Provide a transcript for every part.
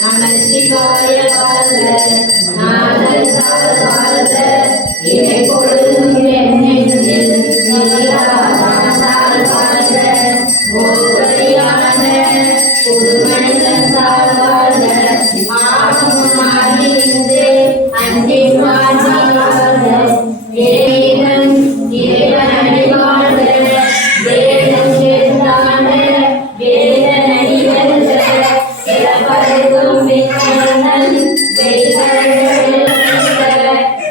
நமச்சிவாய வாழ்க, நாதன் தாழ் வாழ்க, இறை பொழுதும் என் நெஞ்சில் நீராடாமல் வாழ்க, ஓர்வழியான புதுமனிதன் தாழ் வாழ்க, மாறும் மாறி நின்று அன்பின் வாழ்க வாழ்க, இறைவன் இறைவன் அடி வாழ்க, வேதம் கேட்டாண்ட வேதன் அடி வெல்க, சிறப்பருக்கும் விண்ணந்தன் வெய்கடல்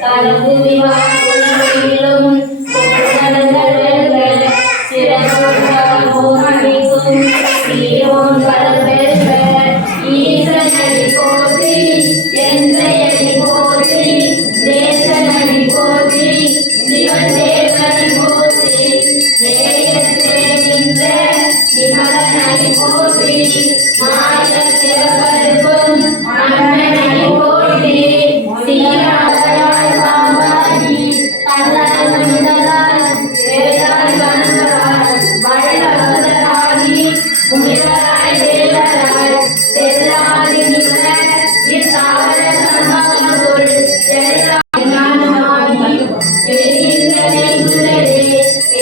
கருவிவாக்கும் புகழ்கள் வெல்க, சிறப்புகள் மோகனிக்கும் சீரோன் வளர்வெல்க, ஈசனடி போற்றி எந்தையடி போற்றி தேசனடி போற்றி சிவன் தேவனடி போற்றி நேயத்தே நின்ற நிமலனடி போற்றி மாய சிறப்பருக்கும் அண்ணனடி போற்றி சீராதாய் பாம்பாடி கல்லால் மனிதரால் வேதால் வனங்களால் வள்ளலாகி முனிவராய் தேவராய் செல்லாதி நின்ற இத்தாவர சம்பவத்துள் செல்லாதி எழுகின்றதே சுடரே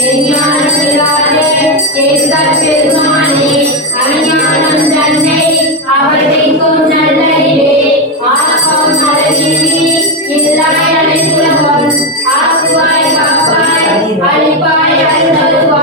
எஞ்ஞானத்திலாரே கேட்கப் பெருமானே அஞ்ஞானம் தன்னை அவர்க்கும் நல்லறிவே ஆக்கம் அழகிரி இல்லாய் அனைத்துலகம் ஆக்குவாய் காப்பாய் அழிப்பாய் அருள்வாய்